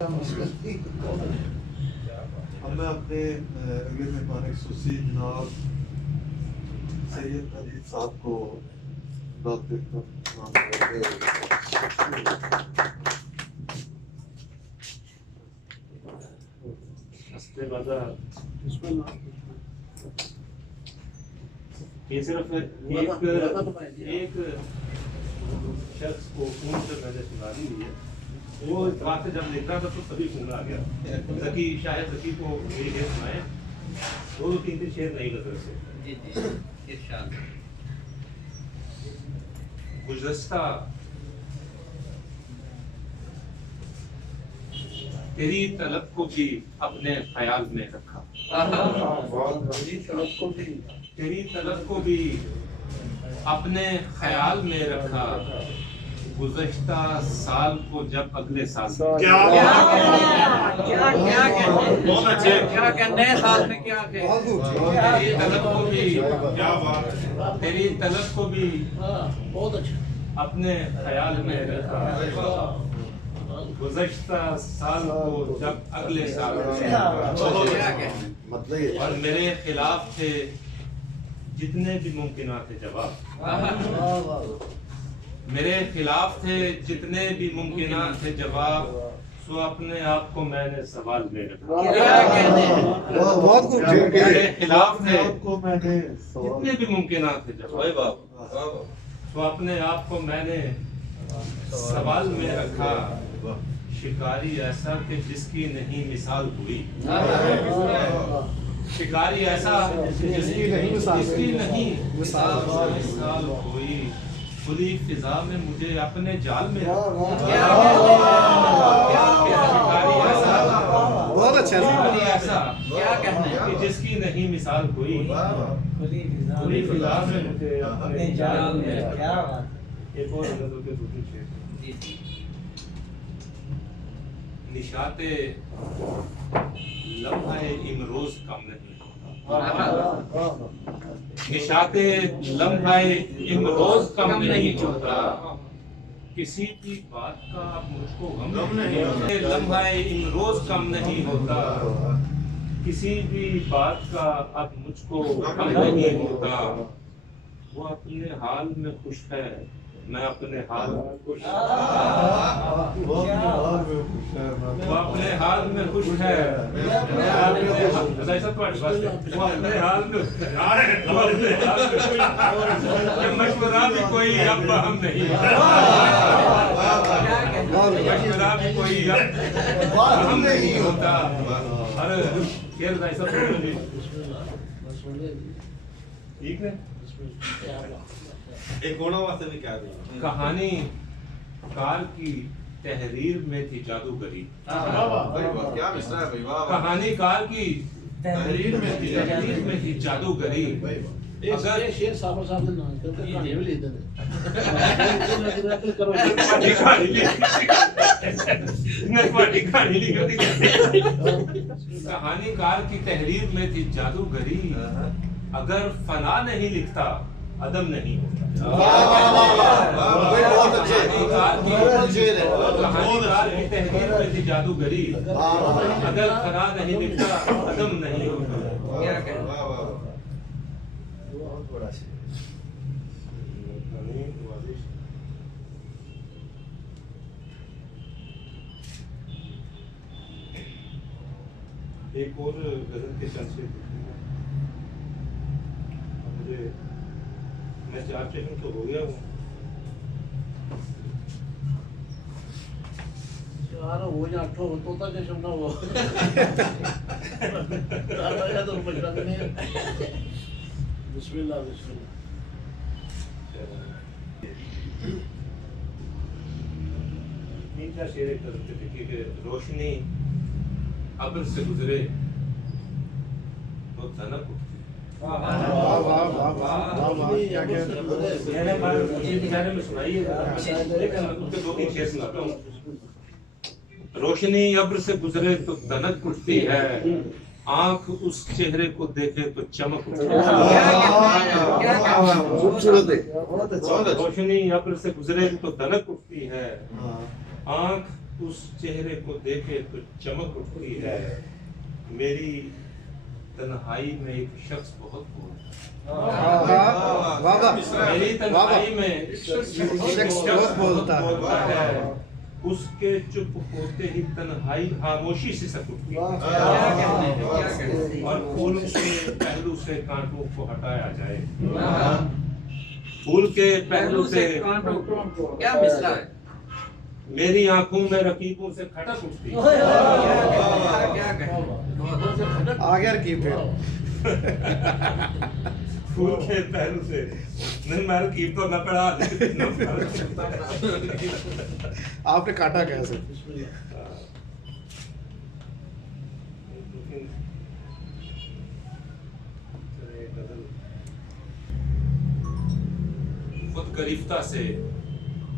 اب میں اپنے اگلے مہمان خصوصی جناب سید علی صاحب کو دعوت دیتا ہوں. یہ صرف ایک شخص کو فون سے میں نے سنا دی ہوئی ہے. وہ اس بات سے جب لکھ رہا تھا تو سبھی فون آ گیا. ذکی شاہد ذکی کو میری شعر سنائے. دو تین شعر نہیں لگ رہے تھے. جی ارشاد. گزشتہ تیری طلب کو بھی اپنے خیال میں رکھا. تیری طلب کو بھی اپنے خیال میں رکھا. گزشتہ سال کو جب اگلے سال تیری طلب کو بھی اپنے خیال میں رکھا. گزشتہ سال کو جب اگلے سال اور میرے خلاف تھے جتنے بھی ممکنات جواب. میرے خلاف تھے جتنے بھی ممکنات تھے جواب. سو اپنے آپ کو میں نے سوال میں رکھا. میرے خلاف تھے جتنے بھی ممکنات تھے جواب. سو اپنے آپ کو میں نے سوال میں رکھا. شکاری ایسا کہ جس کی نہیں مثال ہوئی. شکاری ایسا جس کی نہیں مثال ہوئی. کھلی فضا میں مجھے اپنے جال میں جس کی نہیں مثال ہوئی. کھلی فضا میں مجھے اپنے جال میں. ایک اور نشاط لمحہ امروز کم نہیں. نشاط لمحہ امروز کم نہیں ہوتا. کسی بھی بات کا اب مجھ کو غم نہیں ہوتا. لمحہ امروز کم نہیں ہوتا. کسی بھی بات کا اب مجھ کو غم نہیں ہوتا. وہ اپنے حال میں خوش ہے میں اپنے حال میں خوش. وہ اپنے حال میں خوش ہے مشورہ بھی کوئی اب ہم نہیں. مشورہ بھی کوئی اب ہم نہیں ہوتا. ٹھیک ہے. کہانی کار کی تحریر میں تھی جادوگری. کہانی کار کی تحریر میں تھی جادوگری. کہانی کار کی تحریر میں تھی جادوگری. اگر فنا نہیں لکھتا عدم نہیں ہوتا. کہانی کی تحریر میں تھی جادوگری. اگر فنا نہیں لکھتا عدم نہیں ہوتا. ایک اور غزل کے چند سے مجھے میں 4 سیکنڈ تو ہو گیا ہوں. شعر ایک طرف سے دیکھیے کہ روشنی ابر سے گزرے تو دھنک اٹھتی. روشنی ابر سے گزرے تو دنک اٹھتی ہے. آنکھ اس چہرے کو دیکھے تو چمک اٹھتی ہے. روشنی ابر سے گزرے تو دنک اٹھتی ہے. آنکھ उस चेहरे को देखे तो चमक उठती है। मेरी तन्हाई में एक शख्स बहुत बोलता है, मेरी तन्हाई में एक शख्स बहुत बोलता है, उसके चुप होते ही तन्हाई खामोशी से सक उठती है। और फूल के पहलू से कांटों को हटाया जाए, फूल के पहलू से कांटों को क्या मिसरा है, मेरी आंखों में रकीबों से खटक उठती है। आ गया रकीब पे। फूल के पहलू से नहीं, मैं रकीब तो न पढ़ा आपने काटा कैसे? खुद गरीफ्ता से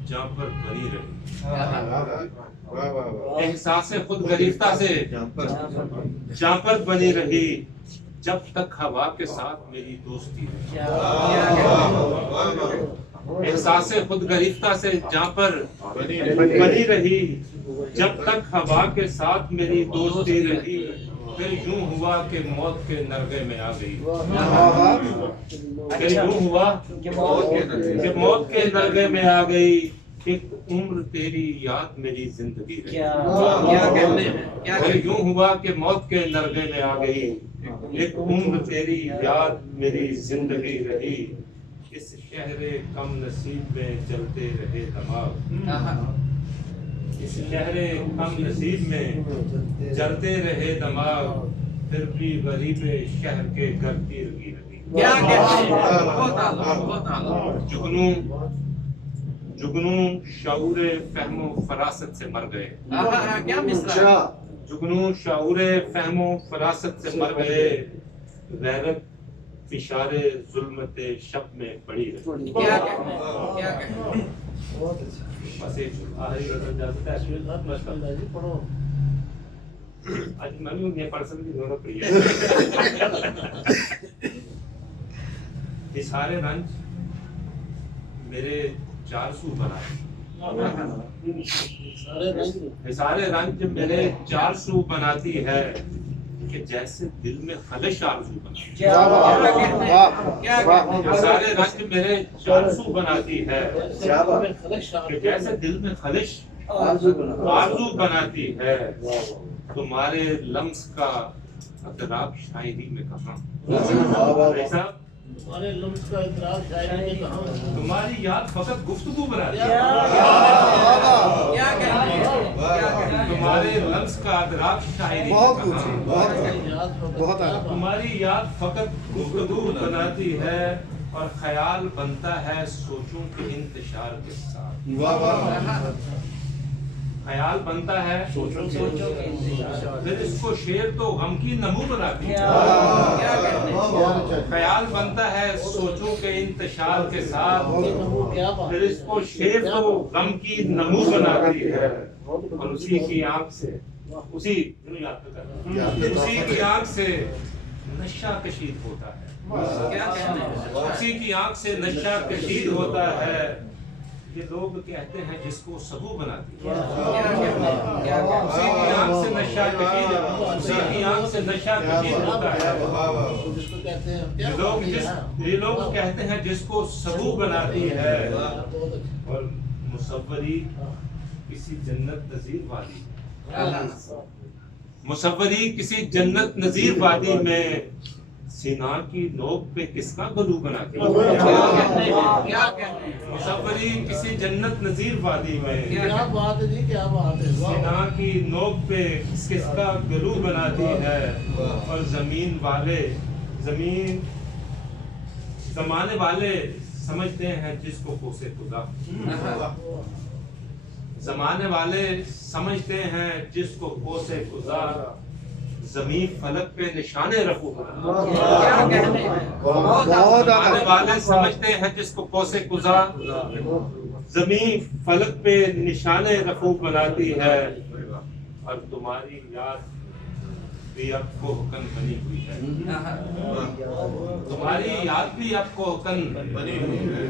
जहाँ पर बनी रही, एहसास खुद गरीफ्ता से जहाँ पर बनी रही, जब तक हवा के साथ मेरी दोस्ती रही। एहसास खुद गरीफ्ता से जहाँ पर बनी रही, जब तक हवा के साथ मेरी दोस्ती रही, फिर यूं हुआ कि मौत के नरगे में आ गई। फिर यूं हुआ कि मौत के नरगे में आ गई। एक उम्र तेरी याद मेरी जिंदगी रही। फिर यूं हुआ कि मौत के नरगे में आ गई। एक उम्र तेरी याद मेरी जिंदगी रही। इस शहरे कम नसीब में जलते रहे दिमाग, इस शहरे कम नसीब में जलते रहे दिमाग, फिर भी गरीबे शहर के घर की लगी रही। जुगनू शाऊरे फहमो फरासत से मर गए। जुगनू शाऊरे फहमो फरासत से मर गए, गैरत फिशारे जुल्मते शब में पड़ी रही। बस एक आखिरी गजल जाता है, आज मैं भी ये पर्सन की जरूरत पड़ी है। ये सारे रंज मेरे 400 बनाए, सारे रंज मेरे 400 बनाती है, कि जैसे दिल में खलिश आरज़ू बनाती है। सारे रंज मेरे 400 बनाती है, कि जैसे दिल में खलिश आरज़ू बनाती है। तुम्हारे लम्स का अतराब शायरी में कहाँ, तुम्हारे लम्स का इतराब शायरी में कहाँ, तुम्हारी याद फकत गुफ्तगू बनाती है। तुम्हारे लम्स का अतराब शायरी बहुत में कुछ, कहाँ, बहुत आला। तुम्हारी याद फकत गुफ्तगू बनाती है, और ख्याल बनता है सोचों के इंतशार के साथ। ख्याल बनता है सोचों के इंतशार, फिर इसको शेर तो गम की नमू बनाती है। ख्याल बनता है सोचों के इंतशार के साथ, फिर इसको शेर तो गम की नमू बनाती है। और उसी की आंख से उसी की आंख से नशा कशीद होता है। उसी की आंख से नशा कशीद होता है। ये लोग कहते हैं जिसको सबू बनाती है। उसी की आंख से नशा कशीद, उसी की आंख से नशा कशीद होता है। ये लोग कहते हैं जिसको सबू बनाती है। और मुसव्वरी किसी जन्नत नज़ीर वादी, मुसव्वरी किसी जन्नत नज़ीर वादी में, सीना की नोक पे किसका गलू बनाती है। मुसव्वरी किसी जन्नत नज़ीर वादी में, क्या बात है जी, क्या बात है। सीना की नोक पे किसका गलू बनाती है। और ज़माने वाले समझते हैं जिसको कोसे खुदा, ज़माने वाले समझते हैं जिसको कोसे खुदा, ज़मीन फलक पे निशाने रखो। ज़माने वाले समझते हैं जिसको कोसे खुदा, ज़मीन फलक पे निशाने रखो बनाती है। और तुम्हारी याद भी अब कोहकन बनी हुई है। तुम्हारी याद भी अब कोहकन बनी हुई है।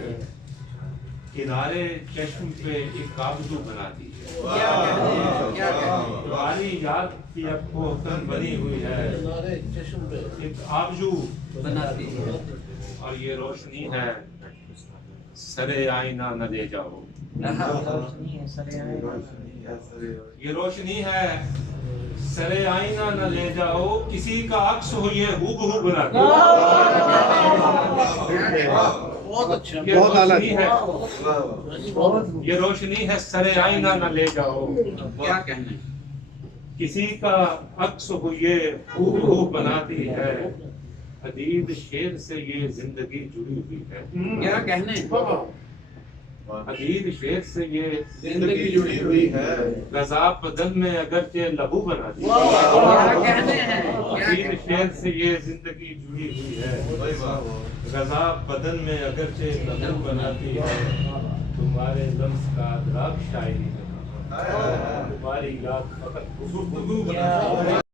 کنارے چشم پہ ایک آبجو بناتی ہے کیا کہنے ہیں کیا کہنے ہیں تمہاری یاد کی اب کوہتن بنی ہوئی ہے کنارے چشم پہ ایک آبجو بناتی ہے اور یہ روشنی ہے سرے آئینہ نہ لے جاؤ یہ روشنی ہے سرے آئینہ نہ لے جاؤ کسی کا عکس ہو یہ ہو بہو بنا دو بہت اچھا یہ بہت اعلیٰ روشنی ہے یہ روشنی ہے سرے آئینہ نہ لے جاؤ کیا کہنے ہیں کسی کا عکس ہو یہ ہو بہو بناتی ہے ادیب شیر سے یہ زندگی جڑی ہوئی ہے کیا کہنے ہیں ادیب شیر سے یہ زندگی جڑی ہوئی ہے غذاب بدن میں اگرچہ لہو بنا دی کیا کہنے ہیں کیا ادیب کہنے شیر سے یہ زندگی جڑی ہوئی ہے غذاب بدن میں اگرچہ لہو بناتی ہے تمہارے لمس کا ادراک شاعری میں تمہاری یاد فقط گفتگو بناتی ہے